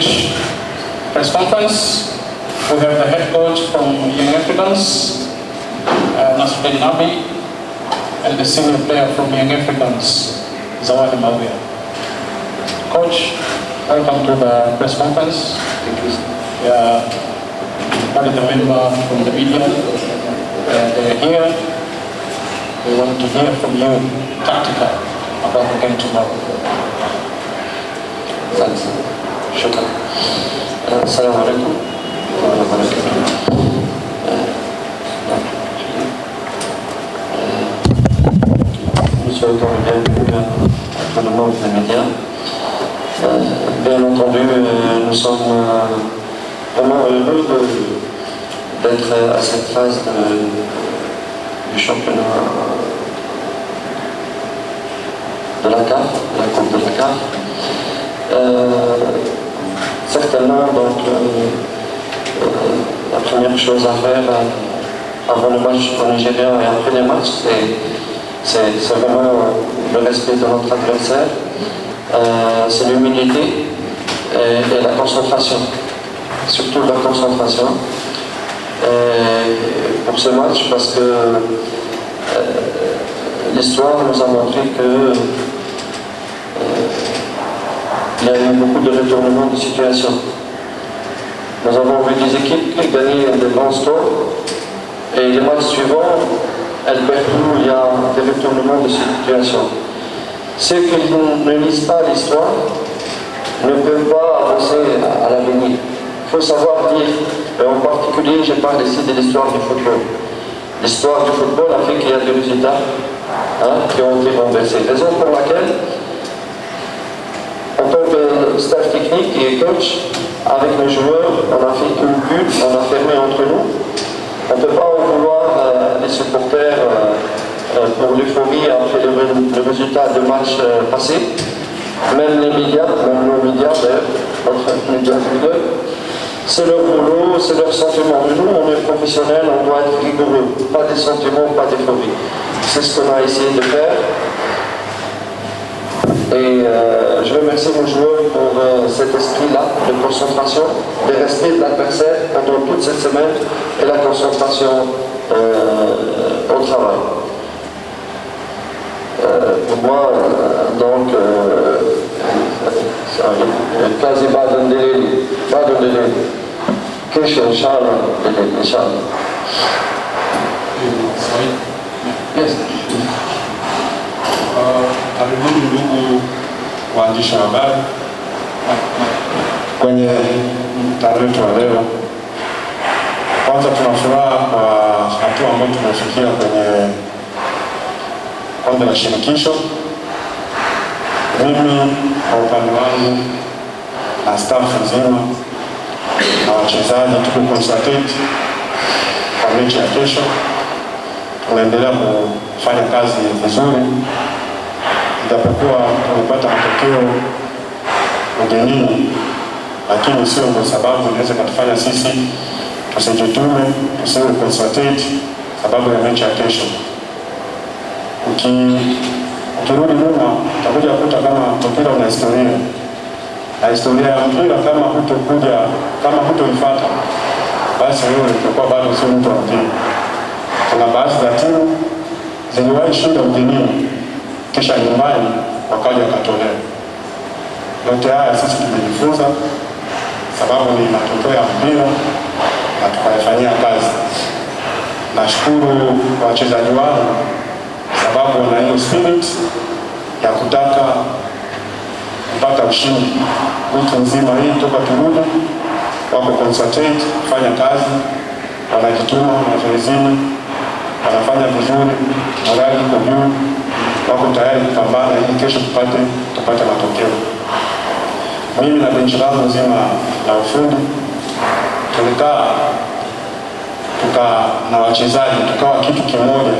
bench press conference. We have the head coach from Young Africans, Nasruddin Nabi, and the senior player from Young Africans, Zawadi Mawia. Coach, welcome to the press conference. Thank you. Part of the member from the media. They're here. We want to hear from you tactical about the game tomorrow. Thanks. Shukran. Assalamu alaikum. Monsieur le bienvenue à tout le monde des médias. Bien entendu, nous sommes vraiment heureux d'être à cette phase du championnat de la CAF, la Coupe de la CAF. Certainement, donc, la première chose à faire avant le match au Nigeria et après les matchs, c'est vraiment le respect de notre adversaire, c'est l'humilité et la concentration, surtout la concentration pour ce match, parce que l'histoire nous a montré que il y a eu beaucoup de retournements de situation. Nous avons vu des équipes qui gagnaient des grands scores et les matchs suivants, elles perdent tout, il y a des retournements de situation. Ceux qui ne lisent pas l'histoire ne peuvent pas avancer à l'avenir. Il faut savoir lire, et en particulier, je parle ici de l'histoire du football. L'histoire du football a fait qu'il y a des résultats qui ont été renversés. Raison pour laquelle, en tant que staff technique et coach, avec les joueurs, on a fait une bulle, on a fermé entre nous. On ne peut pas en vouloir les supporters pour l'euphorie après le résultat de match passé. Même les médias, même nos médias d'ailleurs, notre média leader, c'est leur boulot, c'est leur sentiment. Nous, on est professionnels, on doit être rigoureux. Pas des sentiments, pas d'euphorie. C'est ce qu'on a essayé de faire. Et je remercie nos joueurs pour cet esprit-là de concentration, de respect de l'adversaire pendant toute cette semaine et la concentration au travail. Pour moi, donc, quasi بعد الليل كيش إن شاء الله إن شاء الله. Yes. Karibuni ndugu waandishi wa habari kwenye mkutano wetu wa leo. Kwanza tuna furaha kwa hatua ambayo tumefikia kwenye kombe la shirikisho. Mimi kwa upande wangu na staff nzima na wachezaji tuko concentrate kwa mechi ya kesho. Tunaendelea kufanya kazi vizuri, japokuwa tumepata matokeo ugenini, lakini sio kwa sababu inaweza kutufanya sisi tusijitume, tusiwe concentrate sababu ya mechi ya kesho. Ukirudi nyuma utakuja kukuta kama mpira una historia. Na historia ya mpira kama hutoifuata, basi wewe utakuwa bado sio mtu wa mpira. Kuna baadhi za timu ziliwahi shinda ugenini kisha nyumbani wakaja wakatolewa. Yote haya sisi tumejifunza, sababu ni matokeo ya mpira na tukayafanyia kazi. Nashukuru wachezaji wangu sababu wana hiyo spirit ya kutaka kupata ushindi. Wiki nzima hii toka turudi wako concentrate kufanya kazi, wanajituma mazoezini, wanafanya vizuri, morali iko juu, wako tayari kupambana ili kesho tupate matokeo. Mimi na benchi langu nzima la ufundi tulikaa na wachezaji tukawa kitu kimoja,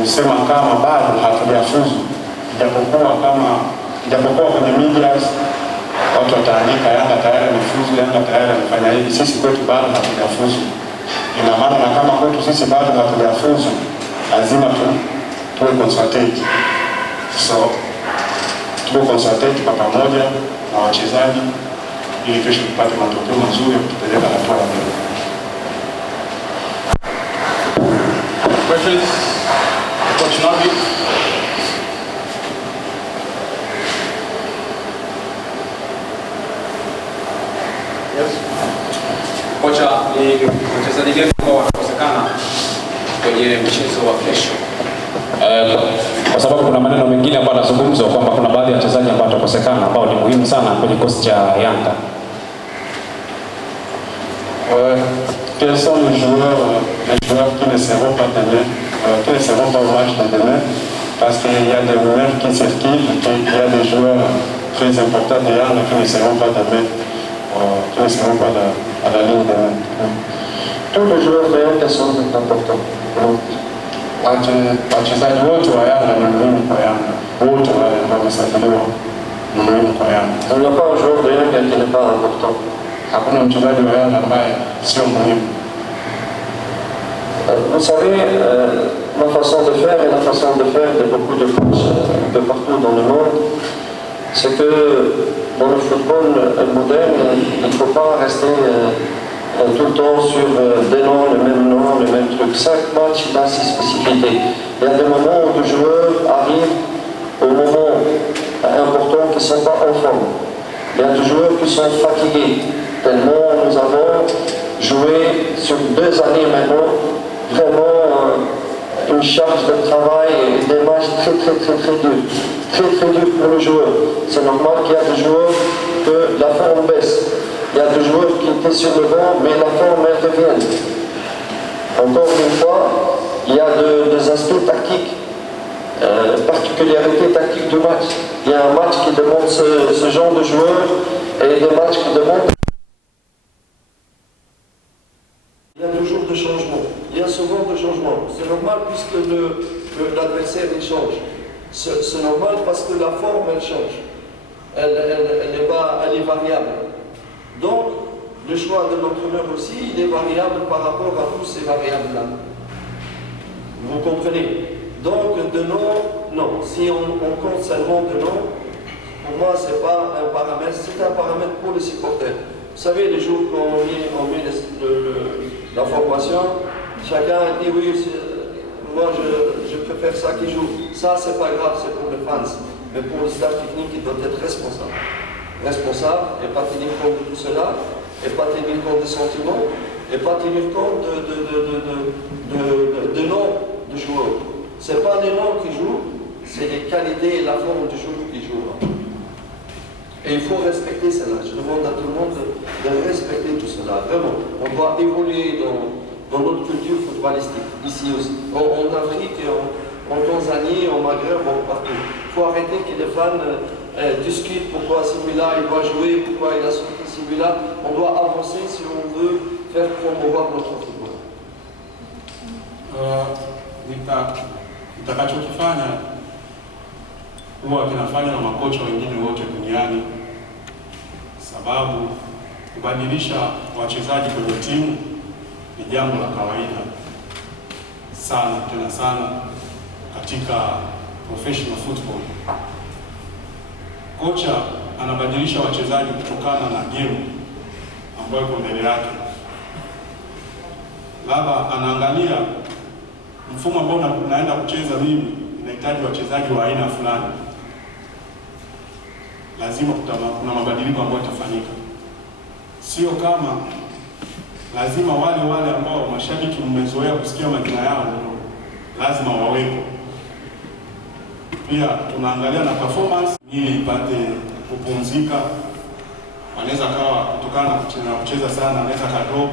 kusema kama bado hatujafuzu, japokuwa kwenye media watu wataandika Yanga tayari amefuzu, Yanga tayari amefanya hivi. Sisi kwetu bado hatujafuzu. Ina maana na kama kwetu sisi bado hatujafuzu, lazima tuwe concentrate. So tuwe concentrate kwa pamoja na wachezaji ili kesho tupate matokeo mazuri ya kutupeleka hatua ya mbele. Questions? Coach Nabi? Yes. Kocha, ni wachezaji gani ambao wanakosekana kwenye mchezo wa kesho? Kwa sababu kuna maneno mengine ambayo yanazungumzwa kwamba kuna baadhi ya wachezaji ambao watakosekana ambao ni muhimu sana kwenye kikosi cha Yanga. Quels sont les joueurs qui ne seront pas demain, qui ne seront pas au match de demain, parce qu'il y a des rumeurs qui circulent, qu'il y a des joueurs très importants de Yanga qui ne seront pas demain, qui ne seront pas à la ligne demain. Tous les joueurs de Yanga sont importants. Wachezaji wote wa Yanga ni muhimu kwa Yanga, wote wamesajiliwa ni muhimu kwa Yanga. Il n'y a pas un joueur de Yanga qui n'est pas important. Hakuna mchezaji wa Yanga ambaye sio muhimu. Vous savez, ma façon de faire et la façon de faire de beaucoup de coachs de partout dans le monde, c'est que dans le football moderne, il ne faut pas rester tout le temps sur des noms, le même truc. Chaque match a ses spécificités. Il y a des moments où les joueurs arrivent au moment important qui ne sont pas en forme. Il y a des joueurs qui sont fatigués. Tellement nous avons joué sur 2 années maintenant, vraiment une charge de travail et des matchs très durs. Très durs pour les joueurs. C'est normal qu'il y a des joueurs que la forme baisse. Il y a des joueurs qui étaient sur le banc, mais la forme elle revient. Encore une fois, il y a des aspects tactiques, particularités tactiques du match. Il y a un match qui demande ce genre de joueurs et des matchs qui demandent. Il y a toujours des changements. Il y a souvent des changements. C'est normal puisque l'adversaire il change. C'est normal parce que la forme elle change. Elle est variable. Donc, le choix de l'entraîneur aussi, il est variable par rapport à tous ces variables-là. Vous comprenez? Donc, de nom, non. Si on compte seulement de nom, pour moi, ce n'est pas un paramètre, c'est un paramètre pour les supporters. Vous savez, les jours quand on met la formation, chacun dit oui, moi je préfère ça qui joue. Ça, c'est pas grave, c'est pour les fans. Mais pour le staff technique, il doit être responsable. Responsable et pas tenir compte de tout cela, et pas tenir compte des sentiments, et pas tenir compte de noms de joueurs. Ce n'est pas les noms qui jouent, c'est les qualités et la forme du joueur qui jouent. Et il faut respecter cela. Je demande à tout le monde de respecter tout cela. Vraiment, on doit évoluer dans notre culture footballistique, ici aussi. En Afrique, en Tanzanie, en Maghreb, partout. Il faut arrêter que les fans discutent pourquoi celui-là il doit jouer, pourquoi il a sorti celui-là. On doit avancer si on veut faire promouvoir notre football. Nitakachokifanya huwa kinafanya na makocha wengine wote duniani, sababu kubadilisha wachezaji kwenye timu ni jambo la kawaida sana, tena sana katika professional football. Kocha anabadilisha wachezaji kutokana na game ambayo iko mbele yake. Labda anaangalia mfumo ambao naenda kucheza mimi, inahitaji wachezaji wa aina fulani. Lazima kuna mabadiliko ambayo yatafanyika. Sio kama lazima wale ambao mashabiki mmezoea kusikia majina yao lazima wawepo. Pia tunaangalia na performance ili ipate kupumzika. Wanaweza kawa kutokana na kucheza sana, anaweza kadrop.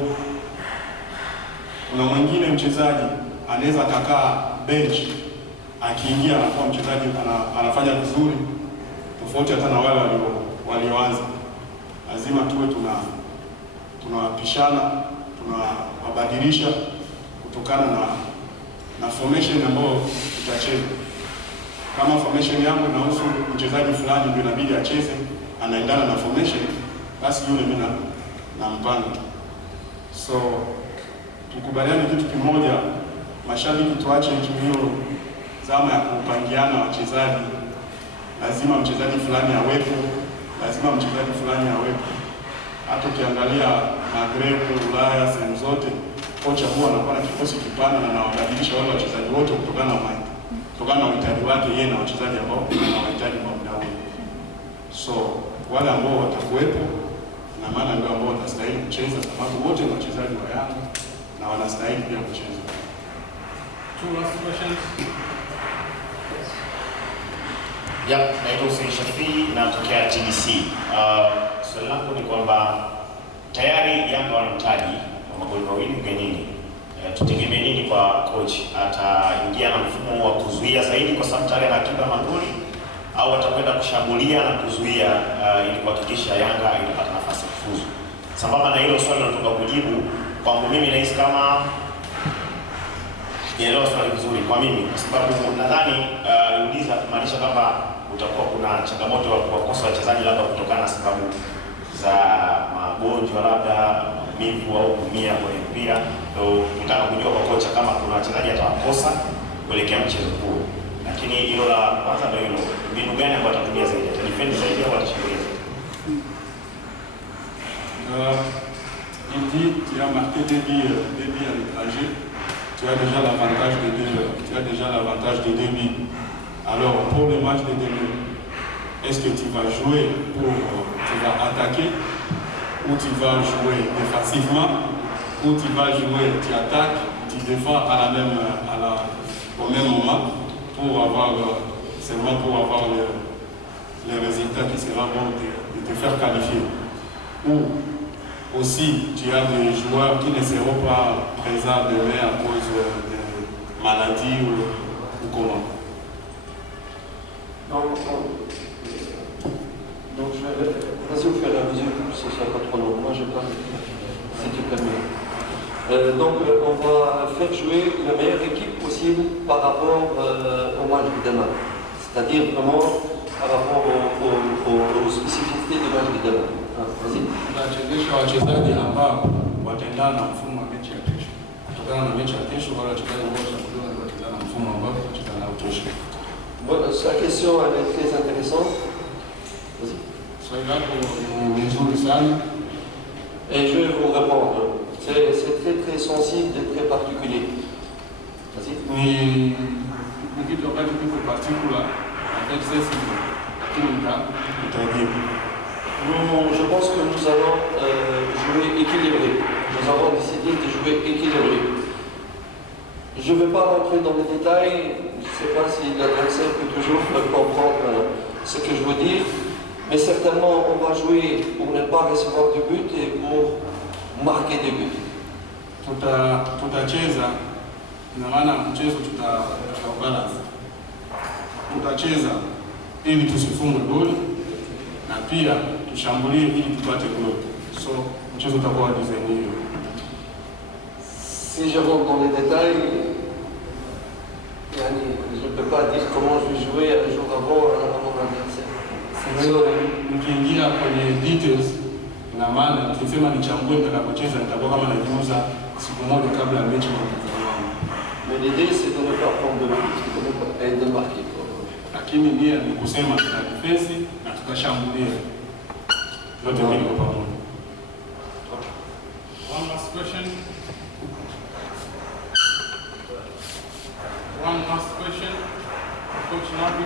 Kuna mwingine mchezaji anaweza kakaa bench, akiingia anakuwa mchezaji anafanya vizuri tofauti hata na wale walioanza. Lazima tuwe tunawapishana, tunawabadilisha kutokana na formation ambayo tutacheza. Kama formation yangu inahusu mchezaji fulani ndio inabidi acheze, anaendana na formation, basi yule mimi nampanga. So tukubaliane kitu kimoja, mashabiki tuache hiyo zama ya kupangiana wachezaji. Lazima mchezaji fulani awepo, lazima mchezaji fulani awepo. Hata ukiangalia Maghreb, Ulaya, sehemu zote kocha huwa anakuwa na kikosi kipana na anawabadilisha wale wachezaji wote kutokana na uhitaji wake yeye na wachezaji ambao anawahitaji kwa muda huo. So wale ambao watakuwepo na maana ndio ambao watastahili kucheza, sababu wote ni wachezaji wa Yanga na wanastahili pia kucheza. Two last questions. Naitwa Hussein Shafii natokea TBC. Swali langu ni kwamba tayari Yanga wana mtaji wa magoli mawili ugenini. Tutegemee nini kwa coach? Ataingia na mfumo wa kuzuia zaidi kwa sababu tayari ana akiba magoli, au atakwenda kushambulia na kuzuia ili kuhakikisha Yanga inapata nafasi ya kufuzu? Sambamba na hilo swali natoka kujibu kwangu mimi, nahisi kama nielewa swali vizuri kwa mimi, kwa sababu nadhani niuliza kumaanisha kwamba utakuwa kuna changamoto ya kuwakosa wachezaji labda kutokana na sababu za magonjwa, labda maumivu au kuumia kwenye mpira. Ndio nataka kujua kwa kocha kama kuna wachezaji atawakosa kuelekea mchezo huo. Lakini hilo la kwanza ndio hilo, mbinu gani ambayo atatumia zaidi, atadefend zaidi au atashambulia zaidi? Il dit tu as marqué des buts à l'étranger, tu as déjà l'avantage de 2 buts. Alors pour le match de demain, est-ce que tu vas jouer tu vas attaquer, ou tu vas jouer défensivement, ou tu vas jouer, tu attaques, tu défends au même moment pour avoir seulement pour avoir le résultat qui sera bon de te faire qualifier. Ou aussi tu as des joueurs qui ne seront pas présents demain à cause de maladies ou comment. Donc je vais, vas-y au fur et à mesure, ça sera pas trop long. Moi je parle, si tu permets. Donc on va faire jouer la meilleure équipe possible par rapport au match de demain. C'est-à-dire vraiment par rapport aux spécificités du match de demain. Vas-y. Tunachezesha wachezaji ambao wataendana na mfumo wa mechi ya kesho. Kutokana na mechi ya kesho, wale wachezaji ambao watakuwa wataendana na mfumo ambao tutacheza nao kesho. Bon, sa question elle est très intéressante. Vas-y. Swali lako ni nzuri sana. Et je vais vous répondre. C'est très très sensible et très particulier. Vas-y. Ni kitu ambacho kiko particular avec ceci. Je pense que nous allons jouer équilibré. Nous avons décidé de jouer équilibré. Je ne vais pas rentrer dans les détails. Je ne sais pas si l'adversaire peut toujours comprendre ce que je veux dire. Mais certainement, on va jouer pour ne pas recevoir du but et pour marquer des buts. Tutacheza, ina maana mchezo tutabalance. Tutacheza ili tusifungwe goli na pia tushambulie ili tupate goli. So mchezo utakuwa design hiyo. Si je rentre dans les détails, je ne peux pas dire comment je vais jouer un jour avant à mon adversaire. Nikiingia kwenye details, ina maana tukisema nichambue nitakapocheza nitakuwa kama najiuza siku moja kabla ya mechi na mchezaji wangu. Mais l'idée c'est de ne pas prendre de but et de marquer. Lakini nia ni kusema tuna defense na tutashambulia. Yote mbili kwa pamoja. One last question. One last question. Coach Nabi.